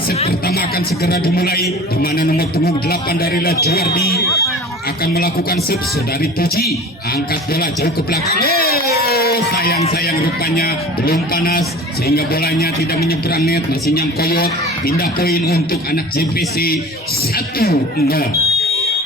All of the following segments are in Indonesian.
set pertama akan segera dimulai, di mana nomor punggung 8 dari Lajuardi akan melakukan set. Saudari Puji angkat bola jauh ke belakang. Sayang rupanya belum panas sehingga bolanya tidak menyeberang net, masih nyangkoyot. Pindah poin untuk anak JPC 1-0.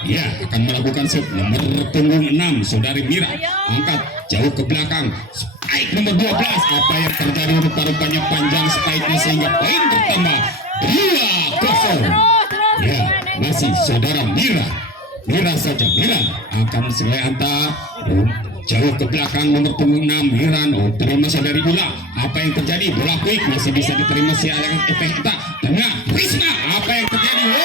Ya, akan melakukan set. Nomor punggung 6 Saudari Mira angkat jauh ke belakang. Spike nomor 12, apa yang terjadi, rupa-rupanya panjang spike-nya sehingga poin bertambah 2-0. Ya, masih Saudara Mira saja. Mira akan selai antar jauh ke belakang nomor punggung 6 Miran. Terima Saudari Ula, apa yang terjadi, bola quick masih bisa diterima si Alang Efekta. Tengah Risma, apa yang terjadi,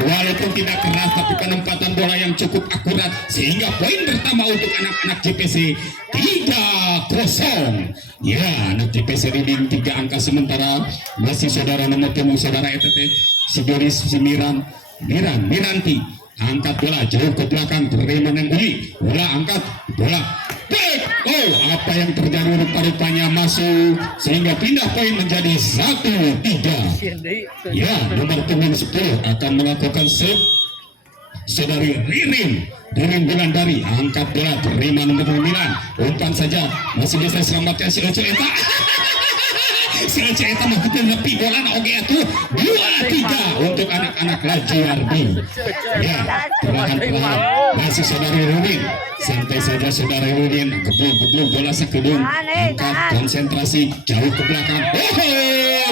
walaupun tidak keras tapi penempatan bola yang cukup akurat sehingga poin pertama untuk anak-anak JPC 3-0. Ya, anak JPC leading 3 angka sementara. Masih Saudara nomor punggung Saudara ETT si Doris si Miranti angkat bola jauh ke belakang, terima yang Uli, bola angkat bola back. Apa yang terjadi, rupa-rupanya masuk sehingga pindah poin menjadi 1-3. Ya, nomor punggung 10 akan melakukan save. Saudari Ririn Wulandari angkat bola, terima nomor 9, umpan saja masih bisa selamatkan si Oce Eta. Si Oce Eta maksudnya lebih bola oke itu 2-3 untuk anak-anak Lajuardi. Ya, perlahan-perlahan masih Saudari Rudin, santai saja Saudari Rudin, geblok bola sekedung, angkat konsentrasi jauh ke belakang.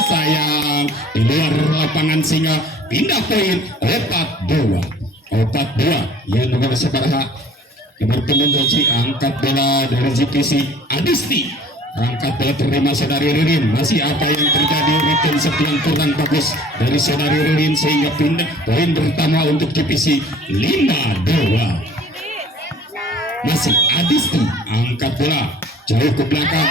Sayang di luar lapangan sehingga pindah poin 4-2. Ya, nomor separaha nomor punggung Goci angkat bola dari JPC Adisti angkat bola, terima Saudari Ririn. Masih apa yang terjadi, return sebelah kurang bagus dari Saudari Ririn sehingga pindah poin pertama untuk JPC 5-2. Masih Adisti angkat bola jauh ke belakang.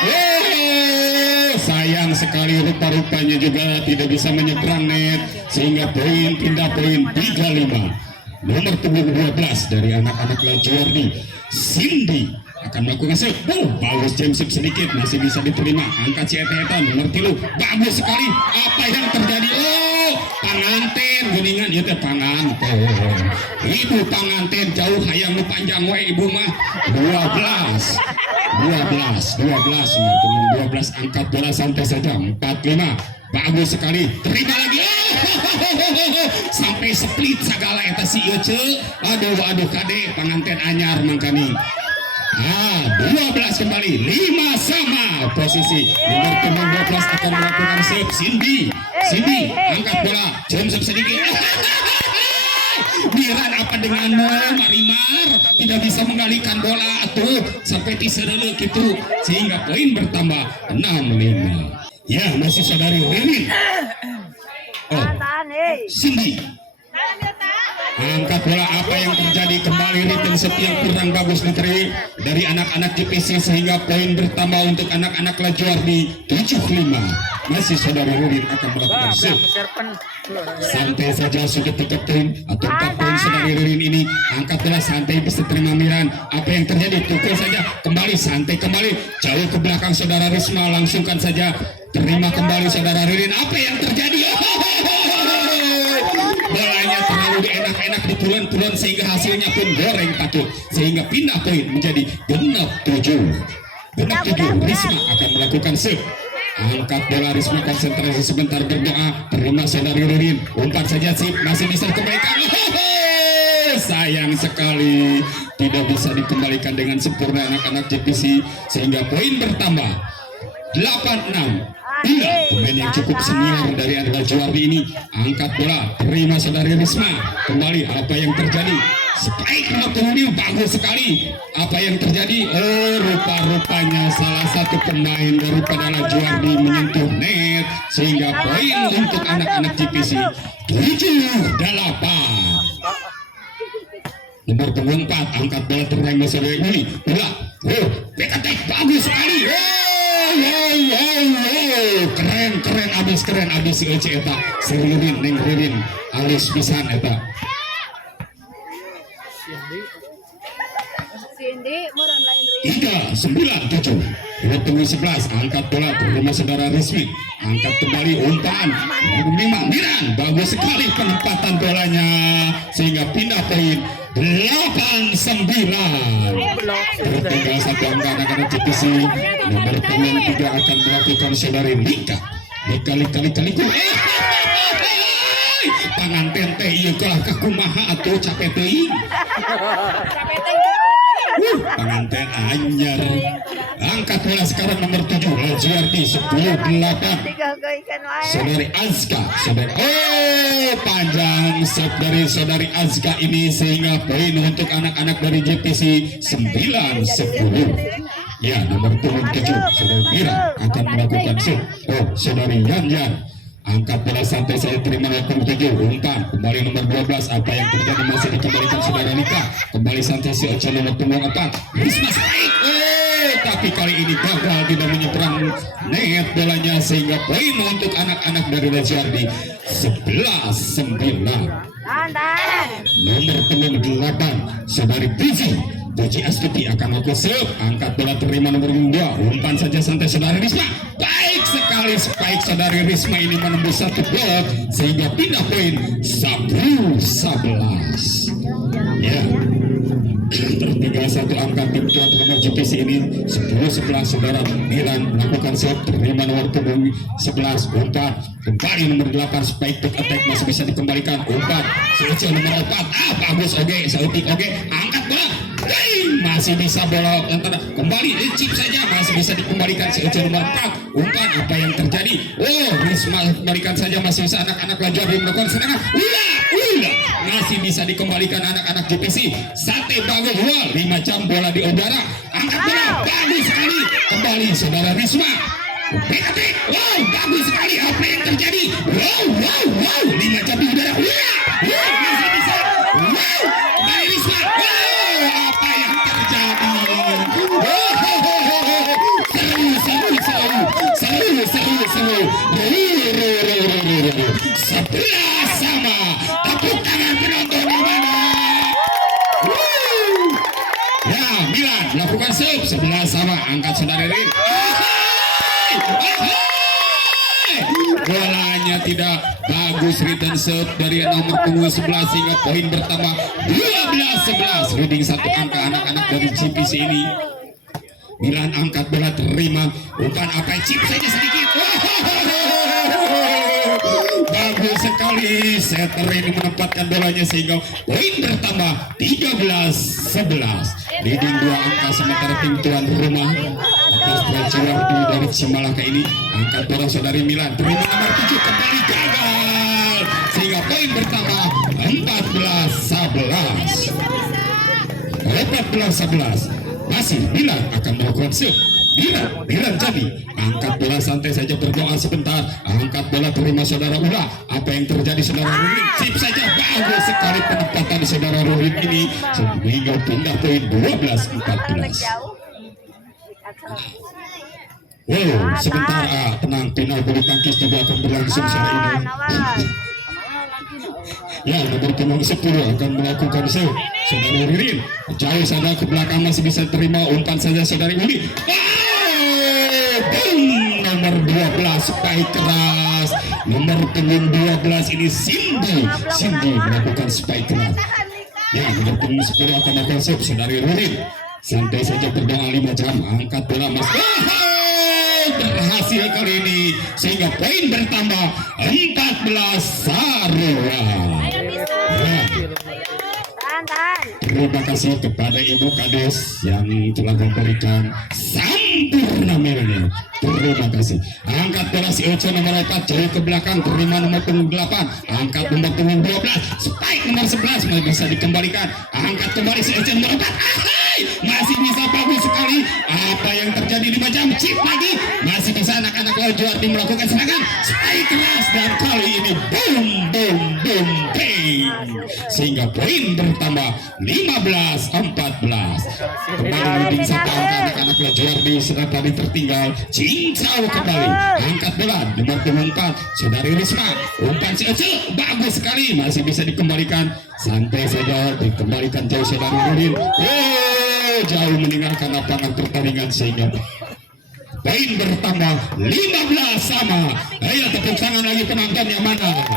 Sayang sekali, rupa-rupanya juga tidak bisa menyeberang net sehingga pindah poin 3-5. Nomor punggung 12 dari anak-anak Lajuardi Cindy akan melakukan save. Bagus jam sedikit masih bisa diterima, angkat si Eta nomor 3, bagus sekali. Apa yang terjadi, panganten geningan itu panganten, ibu panganten jauh hayang nu panjang wae ibu mah. 12 nomor punggung 12 angkat bola santai saja 4-5, bagus sekali, terima lagi. Sampai split segala eta si Ece. Aduh kade panganten anyar mangkani. 12 kembali, 5 sama posisi. Nomor punggung 12 akan melakukan save. Cindy angkat bola, jam sedikit. Miran apa dengan Marimar tidak bisa mengalihkan bola tuh sampai diserele gitu sehingga poin bertambah 6-5. Ya, masih Saudari Ririn. Cindy angkat bola, apa yang terjadi, kembali return setiap kurang bagus dari anak-anak JPC sehingga poin bertambah untuk anak-anak Lajuardi 7-5. Masih Saudari Ririn akan melakukan save. Santai saja sudah 3 poin atau 4 poin Saudari Ririn ini, angkat bola santai bisa terima Miran. Apa yang terjadi, tukul saja kembali, santai kembali jauh ke belakang Saudara Risma, langsungkan saja terima kembali Saudara Ririn. Apa yang terjadi, bolanya terlalu enak-enak di pulen sehingga hasilnya pun goreng patut sehingga pindah poin menjadi genap 7. Risma akan melakukan save. Angkat bola Risma, konsentrasi sebentar, berdoa, terima Saudari Ririn, umpan saja sip, masih bisa kebaikan. Sayang sekali tidak bisa dikembalikan dengan sempurna anak-anak JPC sehingga poin bertambah 8-6. Pemain yang cukup senior dari Lajuardi ini angkat bola, terima Saudari Risma, kembali. Apa yang terjadi, spike waktunya bagus sekali. Apa yang terjadi, rupa-rupanya salah satu pemain daripada Lajuardi menyentuh net sehingga poin untuk anak-anak JPC 7-8. Nomor punggung 4 angkat bola, terima Saudari Uli, PKT bagus sekali. Keren abis si Ece eta Ririn, Neng Ririn alis pisan eta. Cindy 3-9-7. nomor punggung 11 angkat bola terima saudara Rizmi, angkat kembali umpan Miran, bagus sekali penempatan bolanya sehingga pindah poin 8-9. Tertinggal satu angka anak-anak JPC. Nomor punggung 3 akan melakukan saudari Lika panganten teh ieu kalah kakumaha atuh capek teuing. Pengantin anyar angkat bola sekarang nomor 7 Lajiardi 10-8 saudari Azka panjang set dari saudari Azka ini sehingga poin untuk anak-anak dari JPC 9-10. Ya, nomor 7 saudari Mira akan melakukan set. Saudari Yan angkat bola santai saya terima nomor 7 umpan kembali nomor 12 apa yang terjadi masih dikembalikan saudara Nika kembali santai si Ocha nomor 4 Risma baik tapi kali ini gagal tidak menyeberang net bolanya sehingga poin untuk anak-anak dari Lajiardi 11-9. Nomor 8 saudari Puji Astuti akan melakukan serve angkat bola terima nomor 2 umpan saja santai saudari Risma baik sekali spike saudari Risma ini menembus satu blok sehingga pindah poin 10-11. Ya, tertinggal satu angka tim tuan rumah JPC ini 10-11 saudara Miran melakukan serve terima nomor punggung 11 umpan kembali nomor 8 spike pick attack masih bisa dikembalikan umpan Seuce nomor 4 bagus Sautik angkat bola masih bisa bola antara kembali chip saja masih bisa dikembalikan Seuce nomor 4 umpan apa yang terjadi Risma kembalikan saja masih bisa anak-anak Lajiardi melakukan serangan masih bisa dikembalikan anak-anak JPC sate bagus 5 jam bola di udara angkat bola bagus sekali kembali saudara Risma bagus sekali apa yang terjadi 5 jam di udara masih bisa kembali Risma apa yang terjadi seru 11 sama tepuk tangan penonton di mana ya Milan melakukan serve 11 sama angkat saudara Rin bolanya tidak bagus return serve dari nomor punggung 11 sehingga poin bertambah 12-11 reading satu angka anak-anak dari JPC ini. Milan angkat bola terima umpan apa chip saja sedikit bagus sekali setter ini menempatkan bolanya sehingga poin bertambah 13-11 leading 2 angka sementara tim tuan rumah atas Lajiardi dari Cimalaka ini angkat bola saudari Milan terima nomor 7 kembali gagal sehingga poin bertambah 14-11 masih Milan akan melakukan serve Milan jadi angkat bola santai saja berdoa sebentar angkat bola terima saudara Ula apa yang terjadi saudara Ruhin sip saja bagus sekali penempatan saudara Ruhin ini sehingga pindah poin 12-14. Sebentar tenang final bulu tangkis juga akan berlangsung sore ini. Ya, nomor punggung 10 akan melakukan serve saudari Ririn jauh sana ke belakang masih bisa terima umpan saja saudari Uli nomor 12 spike keras nomor punggung 12 ini Cindy melakukan spike keras ya nomor punggung 10 akan melakukan serve saudari Ririn santai saja berdoa 5 jam angkat bola mas berhasil kali ini sehingga poin bertambah 14 Sarua. Terima kasih kepada Ibu Kades yang telah memberikan sampurna merahnya. Terima kasih. Angkat bola si Ocha nomor 4 jauh ke belakang terima nomor punggung 8 angkat nomor punggung 12 spike nomor 11 masih bisa dikembalikan angkat kembali si Ocha nomor 4 masih bisa bagus sekali apa yang terjadi 5 jam chip lagi masih bisa anak-anak Lajiardi melakukan serangan spike keras dan kali ini boom bang sehingga poin bertambah 15-14 kembali leading satu angka anak-anak Lajiardi setelah tadi tertinggal cincau kembali angkat bola nomor 4 saudari Risma umpan si Oce bagus sekali masih bisa dikembalikan santai saja dikembalikan jauh saudari Rudin jauh meninggalkan lapangan pertandingan sehingga poin bertambah 15 sama. Ayo tepuk tangan lagi penonton yang mana?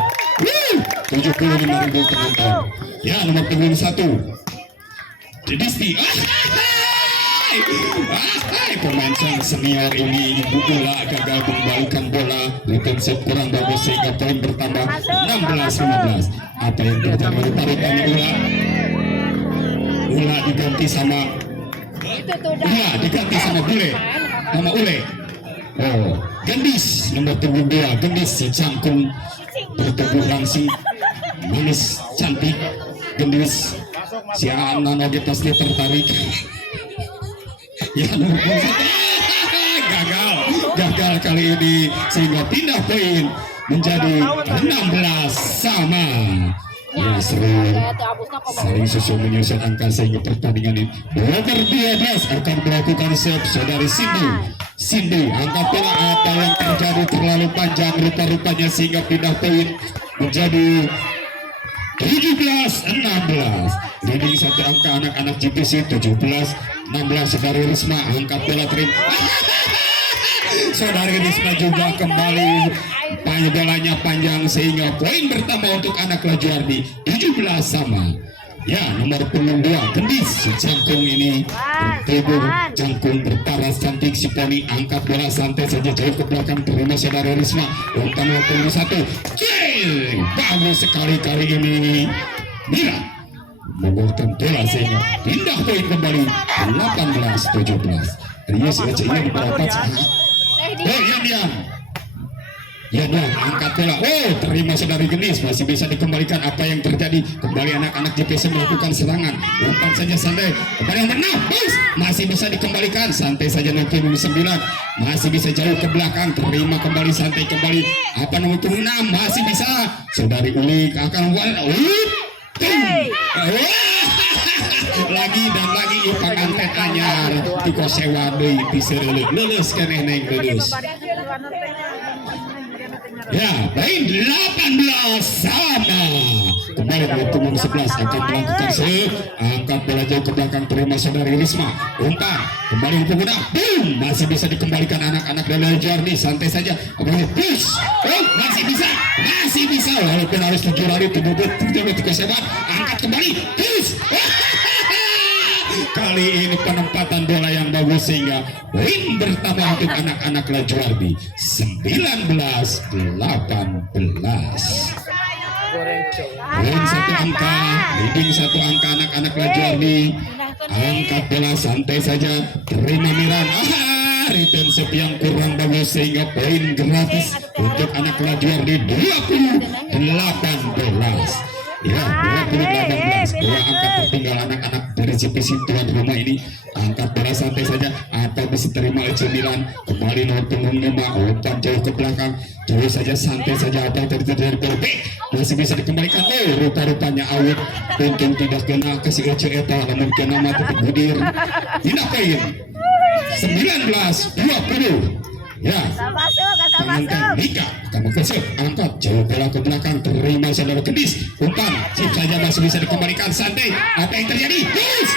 75.000 penonton. Ya, nomor punggung 1 Didisti. Pemain senior ini ibu bola gagal membalikan bola, defensif kurang bagus sehingga poin bertambah 16-15. Apa yang terjadi? Taruhannya Ula diganti sama Bule, nama Ule. Oh, Gendis nomor punggung 2, Gendis si cangkung bertubuh langsing manis cantik. Gendis si anak dia pasti tertarik. Ya, nomor gagal kali ini sehingga pindah poin menjadi 16 sama. Ya, saling susul menyusul angka sehingga pertandingan ini nomor 12 akan melakukan save saudari Cindy. Angka bola apa yang terjadi terlalu panjang rupa-rupanya sehingga pindah poin menjadi 17-16. Leading satu angka anak-anak GPC 17-16. Saudari Risma angkat bola terima. Saudari Risma juga kembali bolanya panjang sehingga poin bertambah untuk anak Lajuardi 17 sama. Ya, nomor punggung 2 Gendis si cangkung ini bertubuh cangkung berparas cantik si poni angkat bola santai saja jauh ke belakang terima saudari Risma. Umpan nomor punggung 1 bagus sekali kali ini Mira membuatkan bola sehingga pindah poin kembali 18-17. Rias ini beberapa saat. Oh, Yan angkat bola. Oh, terima saudari Gendis, masih bisa dikembalikan. Apa yang terjadi? Kembali anak-anak JPC melakukan serangan. Umpan saja santai. Kembali yang benar, masih bisa dikembalikan. Santai saja nomor 9. Masih bisa jauh ke belakang. Terima kembali santai kembali. Apa nomor 6 masih bisa. Saudari Ulik akan lagi dan lagi pengantin anyar tiko sewa deui bisa lulus keneh neng lulus. Ya, poin 18 sama. Kembali dari punggung 11 akan melakukan save. Angkat bola jauh ke belakang terima saudari Risma. Umpan kembali di punggung 6. Masih bisa dikembalikan anak-anak dari Lajuardi. Santai saja. Push. Oh, masih bisa. Walaupun harus 7 lari 7 angkat kembali. Push. Kali ini penempatan bola yang bagus sehingga poin bertambah untuk anak-anak Lajuardi 19-18. Poin 1 angka, leading 1 angka anak-anak Lajuardi. Angkat bola santai saja, terima Miran. Return save yang kurang bagus sehingga poin gratis untuk anak Lajuardi 20-18. Ya, 20-18. Bola angkat tertinggal anak-anak dari JPC tuan rumah ini. Angkat bola santai saja atau bisa terima oleh Milan. Kembali nomor punggung 5. Umpan jauh ke belakang. Jauh saja santai saja apa yang terjadi dari masih bisa dikembalikan. Oh, rupa-rupanya out. Untung tidak kena kasih Ece Eta namun kena mati berbudir. Tidak poin 19-20. Ya, pengantin Mika kamu kesep angkat jauh bola ke belakang terima saudara Gendis. Umpan chip saja masih bisa dikembalikan santai. Apa yang terjadi? Yes!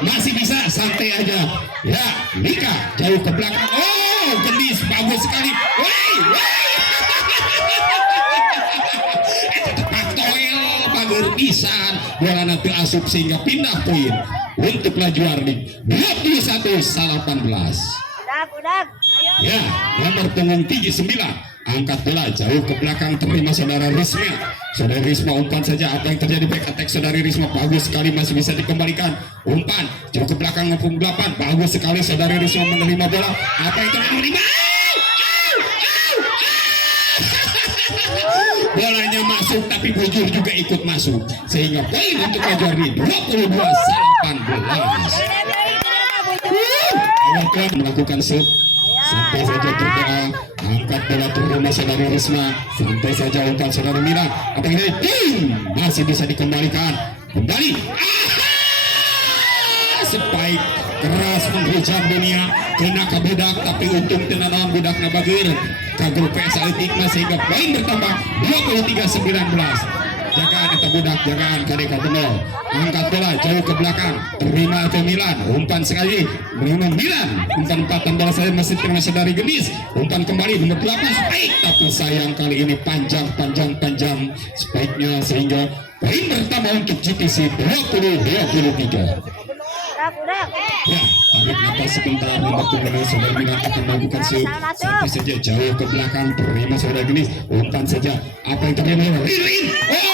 Masih bisa santai aja. Ya, Mika jauh ke belakang. Oh, Gendis bagus sekali. Tepat toel pagar pisan bola nanti asup sehingga pindah poin untuk Lajuardi 21-18. Ya, nomor punggung 39 angkat bola jauh ke belakang terima saudara Risma. Saudari Risma umpan saja apa yang terjadi back attack saudari Risma bagus sekali masih bisa dikembalikan. Umpan jauh ke belakang punggung 8 bagus sekali saudari Risma menerima bola. Apa yang terjadi? Bolanya masuk tapi bujur juga ikut masuk sehingga poin untuk Lajuardi 22-18. Awal tuan melakukan shoot. Santai saja berdoa. Angkat bola terima saudari Risma. Santai saja umpan saudari Mira. Apa yang ini? Masih bisa dikembalikan. Kembali. Spike keras menghujam dunia. Kena ke budak tapi untung tenanan budaknya bagir. Kagul PS Atletik sehingga poin bertambah 23-19. jagaan eta budak, jagaan kadek Kateno. Angkat bola jauh ke belakang, terima ke Milan, umpan sekali, terima Milan, umpan empatan bola saya masih terima dari Gendis, umpan kembali nomor 8 Spike, tapi sayang kali ini panjang spike-nya sehingga poin pertama untuk GTC 20-23. Ya, tarik nafas sebentar, nomor 17 Saudara Milan akan melakukan sampai saja jauh ke belakang, terima Saudara Gendis, umpan saja, apa yang terjadi? Ririn, oh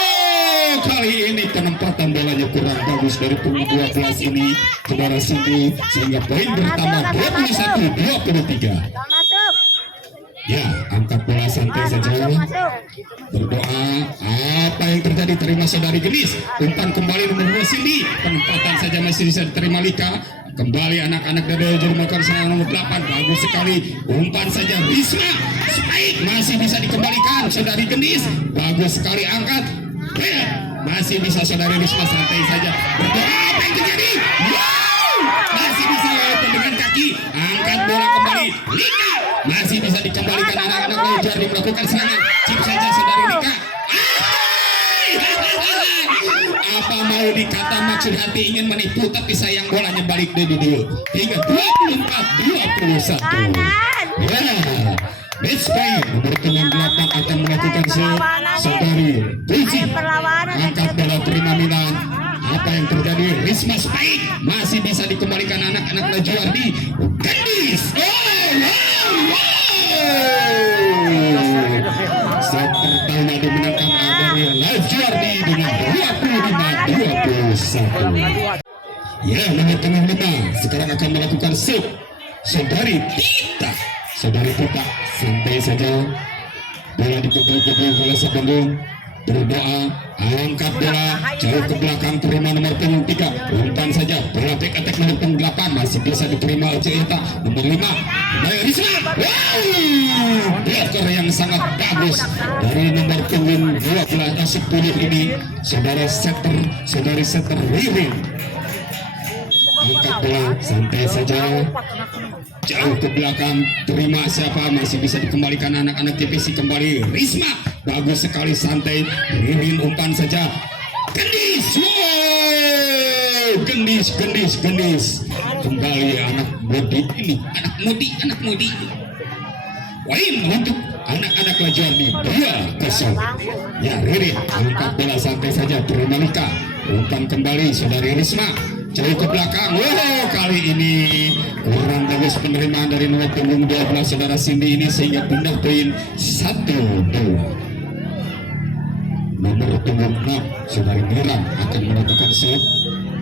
kali ini penempatan bolanya kurang bagus dari punggung 12 ini Saudara Cindy, sehingga poin pertama 21-23. Ya, angkat bola santai saja, berdoa, apa yang terjadi? Terima Saudari Genis, umpan kembali nomor 2 Cindy, penempatan saja masih bisa diterima Lika, kembali anak-anak dari juru melakukan serangan nomor 8, bagus sekali, umpan saja Risma, Spike masih bisa dikembalikan Saudari Genis, bagus sekali angkat, masih bisa Saudari Risma santai saja, berdoa, apa yang terjadi? Wow, masih bisa lewat dengan kaki, angkat bola kembali, Lika masih bisa dikembalikan anak-anak Lajar melakukan serangan, chip saja Saudari Lika. Apa mau dikata maksud hati ingin menipu, tapi sayang bolanya balik dari dulu hingga 24-21. Ya, match point nomor 8 akan melakukan Saudari Puji, angkat bola terima Milan. Apa yang terjadi? Risma Spike masih bisa dikembalikan anak-anak Lajuardi. Gendis, set pertama dimenangkan dari Lajuardi dengan 25-21. Ya, nomor 5 sekarang akan melakukan set Saudari Tita. Saudari Tita santai saja, bola dipukul-pukul bola sebelum berdoa, angkat bola jauh ke belakang, terima nomor 3, umpan saja, bola back attack nomor 8 masih bisa diterima Eta nomor 5 Risma. Wow, blocker yang sangat bagus dari nomor 12-10 ini Saudari setter Ririn, angkat bola santai saja jauh ke belakang, terima siapa, masih bisa dikembalikan anak-anak TPC kembali Risma, bagus sekali santai, Ririn umpan saja, Gendis, wow, Gendis kembali anak mudi poin untuk anak-anak Lajuardi 2-0. Ya, Ririn angkat bola santai saja, terima Lika, umpan kembali Saudari Risma jauh ke belakang. Wow, kali ini kurang bagus penerimaan dari nomor punggung 12 Saudara Cindy ini sehingga pindah poin 1-2. Nomor punggung 6 Saudari Miran akan melakukan set,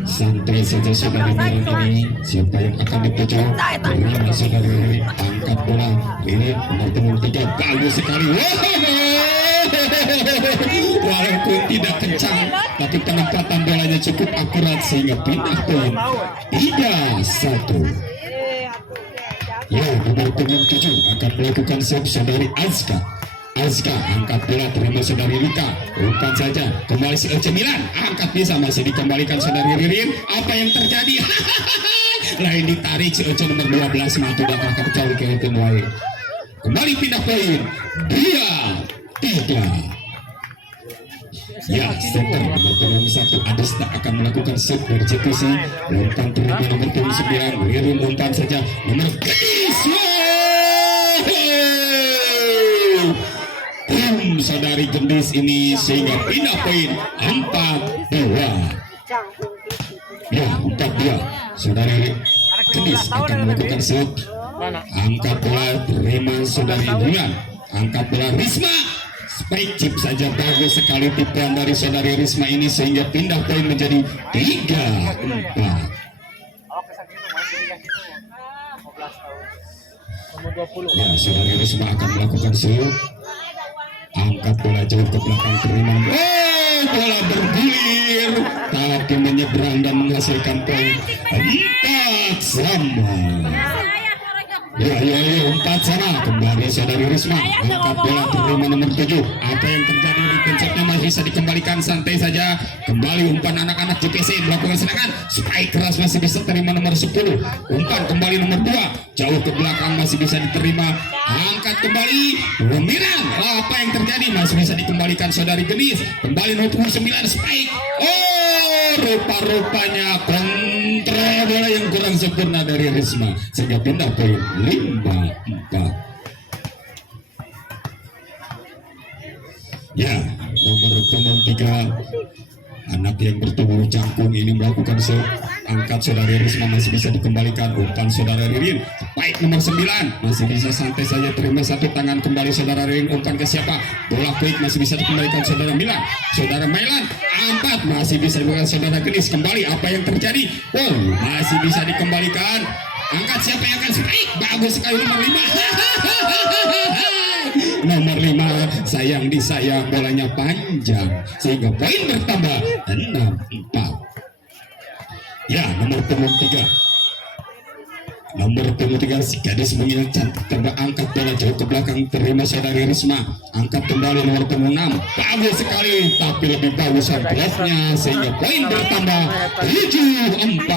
santai saja Saudari Miran ini, siapa yang akan dituju? Terima Saudari Ririn, angkat bola Ririn nomor punggung 3, bagus sekali. Walaupun tidak kencang, tapi penempatan bolanya cukup akurat sehingga pindah poin 3-1. Ya, nomor punggung 7 akan melakukan serve Saudari Azka, angkat bola terima Saudari Lika, umpan saja kembali si Ece Milan, angkat bisa masih dikembalikan Saudari Ririn. Apa yang terjadi? Lain ditarik si Ece nomor 12 matu dan akan cari ke tim lain. Kembali pindah poin 2-3. Ya, center nomor 1 Adesta akan melakukan set dari GTC, umpan terima nomor 9 Ririn, umpan saja nomor Gendis. Saudari Gendis ini sehingga pindah poin 4-2. Ya, 4-2. Saudari Gendis akan melakukan set, angkat bola terima Saudari Milan, angkat bola Risma, spike chip saja, bagus sekali tipuan dari Saudari Risma ini sehingga pindah poin menjadi 3-4. Ya, Saudari Risma akan melakukan shoot, angkat bola jauh ke belakang terima, bola bergulir tapi menyeberang dan menghasilkan poin 4-4. Ayo, umpan sana kembali saudari Risma, angkat bola terima nomor 7. Apa yang terjadi di konsepnya masih bisa dikembalikan, santai saja. Kembali umpan anak-anak JPC melakukan serangan, spike keras masih bisa terima nomor 10. Umpan kembali nomor 2, jauh ke belakang masih bisa diterima, angkat kembali Miran. Apa yang terjadi, masih bisa dikembalikan saudari Genis. Kembali nomor 9, spike. Rupa-rupanya kontrol bola yang kurang sempurna dari Risma sehingga pindah poin 5-4. Ya, nomor punggung 3 anak yang bertubuh cangkung ini melakukan angkat saudari Risma, masih bisa dikembalikan. Umpan saudara Ririn, baik nomor 9 masih bisa santai saja terima satu tangan. Kembali saudara Ririn, umpan ke siapa, bola quick masih bisa dikembalikan saudara Milan. Saudara Mailan, 4 masih bisa dikembalikan saudara Genis. Kembali apa yang terjadi, masih bisa dikembalikan. Angkat siapa yang akan strike, bagus sekali nomor 5. Nomor 5 sayang disayang, bolanya panjang sehingga poin bertambah 6-4. Ya, nomor punggung 3 si gadis mungil cantik terbang, angkat bola jauh ke belakang terima saudari Risma, angkat kembali nomor punggung 6, bagus sekali tapi lebih bagus bloknya sehingga poin bertambah 7-4.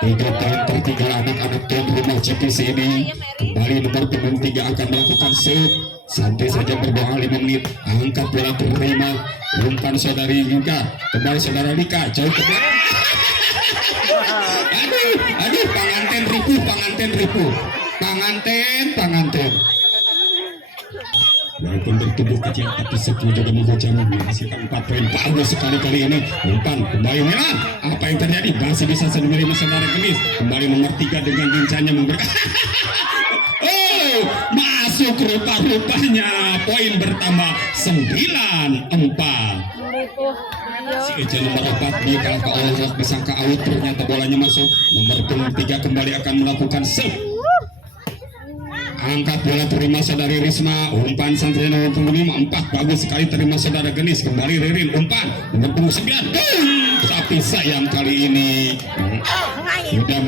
3 poin tertinggal anak-anak tuan rumah JPC ini. Kembali nomor punggung 3 akan melakukan shoot, santai saja berdoa 5 menit, angkat bola terima, umpan saudari Lika, kembali saudara Lika jauh ke belakang. Aduh, panganten ripu, panganten. Walaupun bertubuh kecil tapi sekali juga menghujam menghasilkan 4 poin, bagus sekali kali ini. Umpan kembali Milan, apa yang terjadi, masih bisa menerima saudara Genis. Kembali nomor 3 dengan lincahnya memberikan masuk rupa-rupanya, poin bertambah 9-4. Si Ejen nomor 4 di kalahkan oleh disangka out, ternyata bolanya masuk. Nomor 3 kembali akan melakukan serve, angkat bola terima saudari Risma, umpan santai nomor 5, 4 bagus sekali terima saudara Genis. Kembali Ririn, umpan nomor 9, tapi sayang kali ini sudah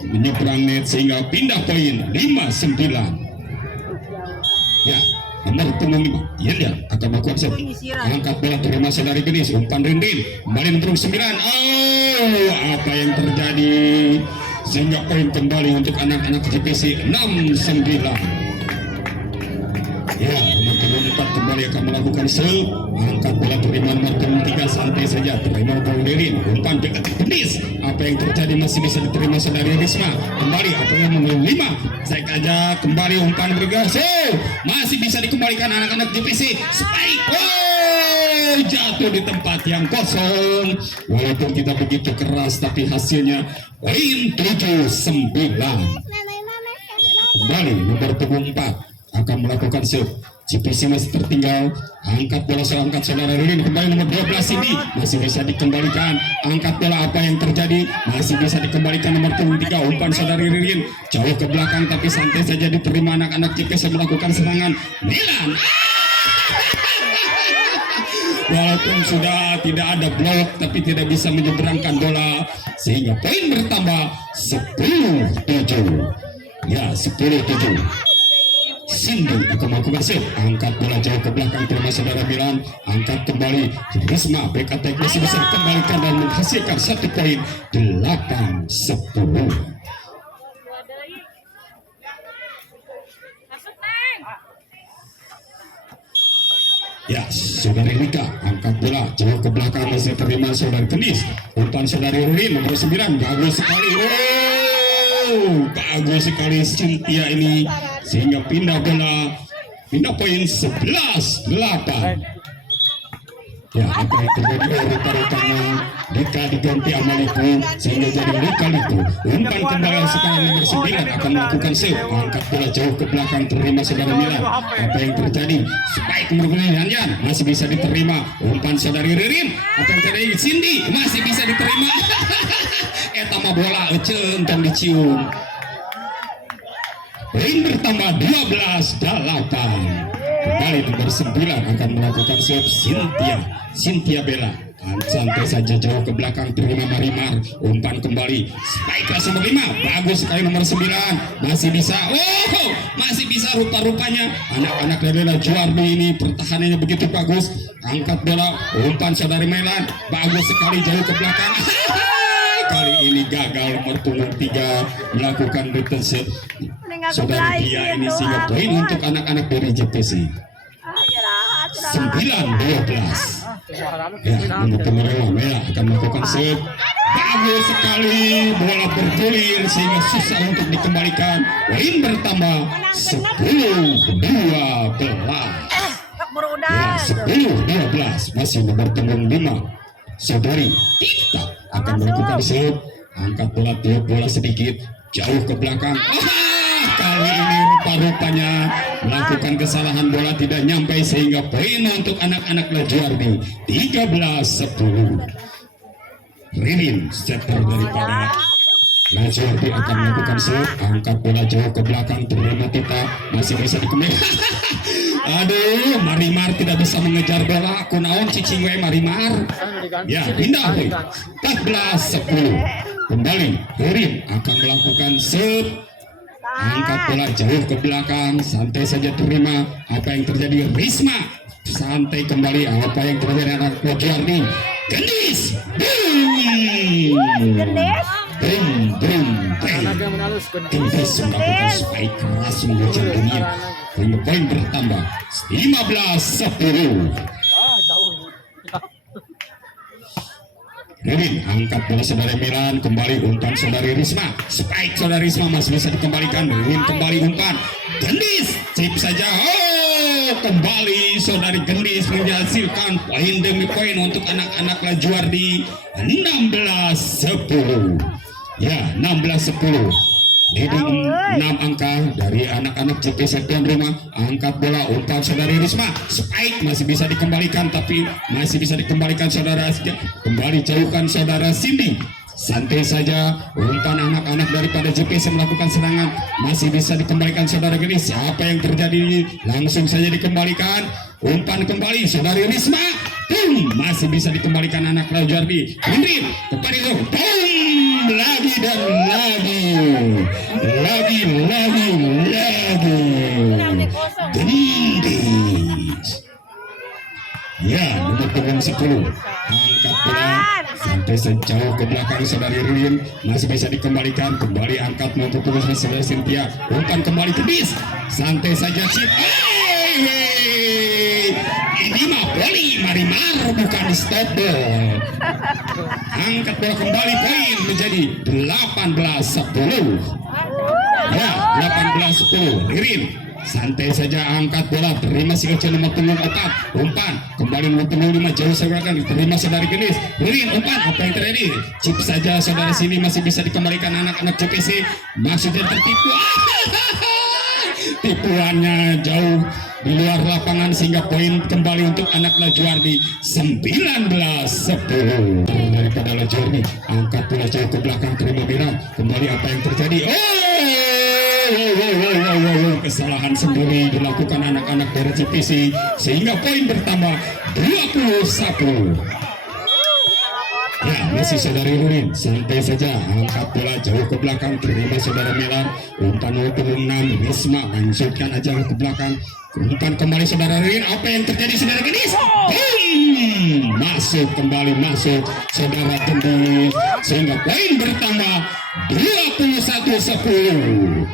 menyeberang net sehingga pindah poin 5-9. Ya, nomor punggung 5 Yelya akan melakukan set, angkat bola terima saudari Genis, umpan Rindin kembali nomor 9. Apa yang terjadi sehingga poin kembali untuk anak-anak JPC 6-9. Ya, nomor punggung 4 kembali akan melakukan serve, angkat bola terima nomor punggung 3, santai saja terima punggung Ririn, umpan dekat Genis. Apa yang terjadi, masih bisa diterima saudari Risma. Kembali apa yang nomor 5 saya aja kembali umpan bergas, masih bisa dikembalikan anak-anak JPC. Spike, jatuh di tempat yang kosong. Walaupun kita begitu keras tapi hasilnya poin 7-9. Kembali nomor punggung 4 akan melakukan shoot, JPC masih tertinggal, angkat bola seangkat saudara Ririn. Kembali nomor 12 ini masih bisa dikembalikan, angkat bola apa yang terjadi, masih bisa dikembalikan nomor 3, umpan saudari Ririn jauh ke belakang tapi santai saja diterima anak-anak JPC melakukan serangan. Milan, walaupun sudah tidak ada blok tapi tidak bisa menyeberangkan bola sehingga poin bertambah 10-7. Ya, 10-7. Cindy akan melakukan save, angkat bola jauh ke belakang terima saudara Milan, angkat kembali Risma, back attack masih bisa dikembalikan dan menghasilkan 1 poin 8-10. Ya, saudari Rika angkat bola jauh ke belakang masih terima saudari Genis, umpan saudari Rin nomor 9, bagus sekali. Bagus sekali Cynthia ini sehingga pindah poin 11-8. Ya, apa yang terjadi rupa-rupanya Dika diganti Amaliku sehingga jadi Liku. Umpan kembali sekarang nomor 9 akan melakukan save, angkat bola jauh ke belakang terima saudara Milan. Apa yang terjadi, spike kemudian Yanyan masih bisa diterima, umpan saudari Ririn. Apa yang terjadi, Cindy masih bisa diterima. Etama bola centang dicium. Poin bertambah 12-8. kembali nomor 9 akan melakukan serve Cynthia Bella. Santai saja jauh ke belakang terima Marimar, umpan kembali spike kelas nomor 5, bagus sekali nomor 9, masih bisa, masih bisa rupa-rupanya anak-anak dari Juardi ini pertahanannya begitu bagus, angkat bola, umpan saudari Melan, bagus sekali jauh ke belakang. Kali ini gagal nomor punggung 3 melakukan return set saudari Dia ini sehingga poin untuk anak-anak dari JPC 9-12. Ya, untuk penerima Merah akan melakukan set, bagus sekali, bola bergulir sehingga susah untuk dikembalikan, poin bertambah 10-12. Ya, 10-12 masih nomor punggung 5 saudari Tita akan melakukan set, angkat bola, tiup bola sedikit jauh ke belakang. Kali ini rupa-rupanya melakukan kesalahan, bola tidak nyampe sehingga poin untuk anak-anak Lajuardi 13-10. Ririn setter daripada Lajuardi akan melakukan serve, angkat bola jauh ke belakang, terima Tita, masih bisa dikembalikan. Aduh, Marimar tidak bisa mengejar bola, kunaon cicing we Marimar. Ya, pindah poin 14-10. Kembali Ririn akan melakukan serve, angkat bola jauh ke belakang, santai saja terima. Apa yang terjadi? Risma santai kembali. Apa yang terjadi anak Lajuardi? Gendis, Gendis melakukan spike keras mengejar dunia. Poin bertambah 15-10. Ririn angkat bola saudari Milan, kembali umpan saudari Risma, spike saudari Risma masih bisa dikembalikan. Ririn kembali umpan, Gendis chip saja, kembali saudari Gendis menghasilkan poin demi poin untuk anak-anak Lajuardi 16-10. Ya, 16-10. Leading 6 angka dari anak-anak JPC tuan rumah. Angkat bola, umpan saudari Risma, spike masih bisa dikembalikan, tapi masih bisa dikembalikan saudara. Kembali jauhkan saudara Cindy, santai saja, umpan anak-anak daripada JPC melakukan serangan, masih bisa dikembalikan saudara Genis. Siapa yang terjadi? Langsung saja dikembalikan, umpan kembali saudari Risma, masih bisa dikembalikan anak Lajuardi. Indri kembali lagi dan lagi Gendis. Ya, nomor punggung 10 angkat bola, sampai sejauh ke belakang saudari Ririn, masih bisa dikembalikan, kembali angkat nomor punggung saudari Cynthia, umpan kembali Gendis, santai saja chip. Ini mah poli Marimar, bukan stop ball. Angkat bola kembali, poin menjadi 18-10. Ya, 18-10. Ririn santai saja, angkat bola, terima si kecil nomor punggung 4, umpan kembali nomor punggung 5 jauh sebelah, terima saudari Gendis. Ririn umpan, apa yang terjadi? Chip saja saudara sini, masih bisa dikembalikan anak-anak JPC, maksudnya tertipu. Tipuannya jauh di luar lapangan sehingga poin kembali untuk anak Lajuardi 19-10. Daripada Lajuardi, angkat bola jauh ke belakang, terima Mira, kembali apa yang terjadi? Kesalahan sendiri dilakukan anak-anak dari JPC sehingga poin bertambah 21. Ya, masih saudari Ririn, santai saja, angkat bola jauh ke belakang, terima saudara Melan, umpan nomor 6, Risma lanjutkan aja ke belakang, umpan kembali saudara Ririn, apa yang terjadi saudara Gendis? Masuk kembali, masuk saudara Gendis, sehingga poin bertambah 21-10.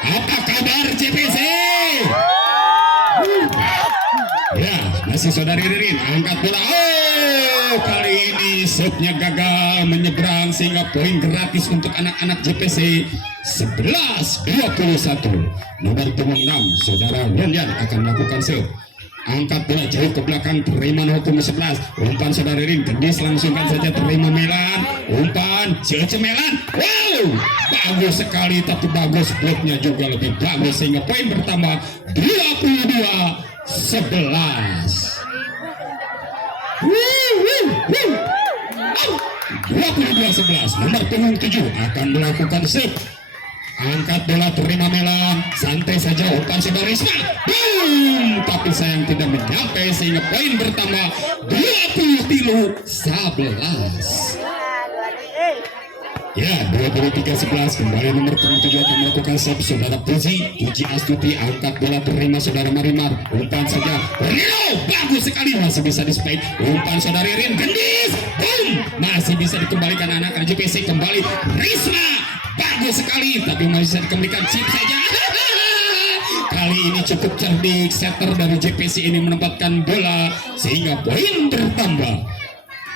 Apa kabar JPC? Ya, masih saudari Ririn, angkat bola. Kali ini setnya gagal menyeberang sehingga poin gratis untuk anak-anak JPC 11-21. Nomor punggung 6 saudara Yanyan akan melakukan serve, angkat bola jauh ke belakang, terima nomor punggung 11, umpan saudara Rin, Gendis langsungkan saja, terima Melan, umpan Cece Melan, bagus sekali, tapi bagus bloknya juga lebih bagus sehingga poin bertambah 22-11. 22-11. Nomor punggung 7 akan melakukan save, angkat bola terima Melan, santai saja umpan saudara Risma, boom, tapi sayang tidak mencapai sehingga poin bertambah 23-11. Ya, 23-11 kembali nomor 7 akan melakukan serve saudara Puji Astuti, angkat bola terima saudara Marimar, umpan saja Rio, bagus sekali, masih bisa di spike, umpan saudara Rin Gendis, boom, masih bisa dikembalikan anak JPC, kembali Risma, bagus sekali, tapi masih bisa dikembalikan chip saja. Kali ini cukup cerdik setter dari JPC ini menempatkan bola sehingga poin bertambah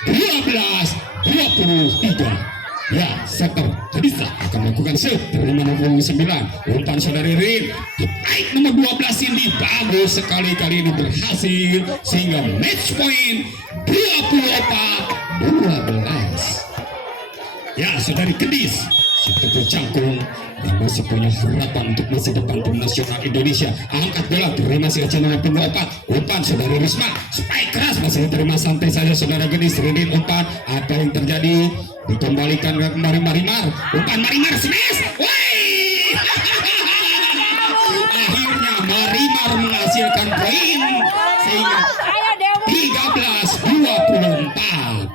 12-23. Ya, setter Kadisa akan melakukan shoot dari nomor 29, umpan saudari Rin, baik nomor 12 Cindy, bagus sekali, kali ini berhasil sehingga match point 24-12. Ya, saudari Kedis si Teguh Cangkung yang masih punya harapan untuk masa depan tim nasional Indonesia, angkat bola terima si Aceh nomor 24, umpan saudari Risma, spike keras masih diterima santai saja saudara Gedis, Ridin umpan, apa yang terjadi, dikembalikan ke Marimar, umpan Marimar smash, woi. Akhirnya Marimar menghasilkan poin sehingga 13-24.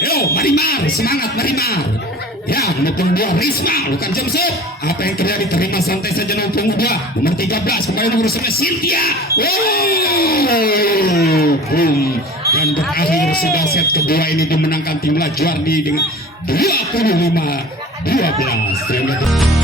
Yo, Marimar, semangat Marimar. Ya, nomor 2 Risma, bukan jump shot. Apa yang terjadi, terima santai saja nomor 2, nomor 13 kembali nomor 9 Cynthia. Wow, boom. Dan berakhir sudah set kedua ini dimenangkan tim Lajuardi dengan 25-12.